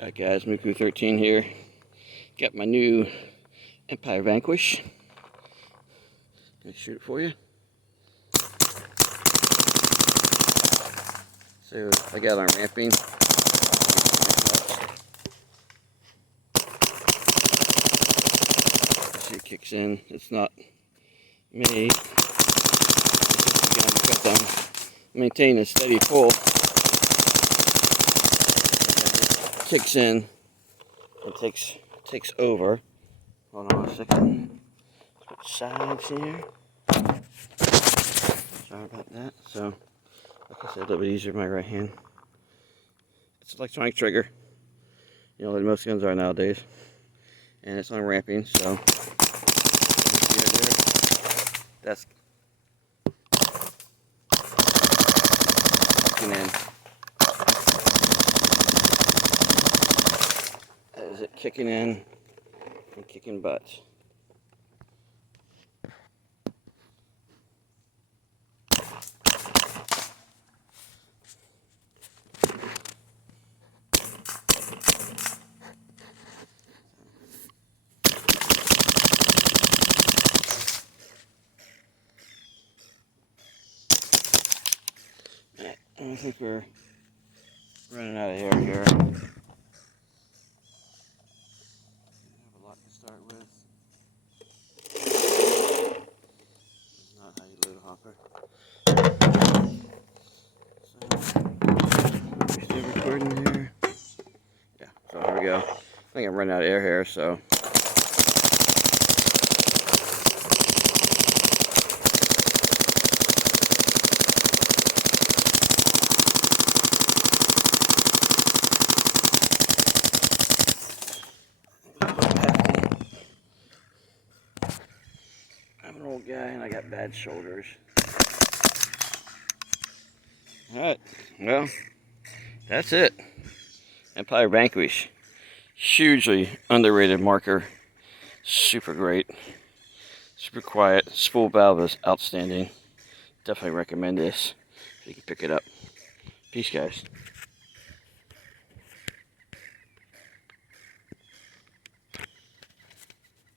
Alright guys, Muku 13 here. Got my new Empire Vanquish. Gonna shoot it for you. So I got it on ramping. See, it kicks in. It's not made. Because I'm maintaining a steady pull. Kicks in and takes over. Hold on a second. Put sides here. Sorry about that. So, like I said, a little bit easier with my right hand. It's an electronic trigger. You know, like most guns are nowadays. And it's on ramping, so that's kicking in. That is it kicking in and kicking butt. I think we're running out of air here. We have a lot to start with. Not how you load a hopper. So, we're still recording here. Yeah, so here we go. I think I'm running out of air here, so. I'm an old guy and I got bad shoulders. Alright, well, that's it. Empire Vanquish. Hugely underrated marker. Super great. Super quiet. Spool valve is outstanding. Definitely recommend this if you can pick it up. Peace, guys.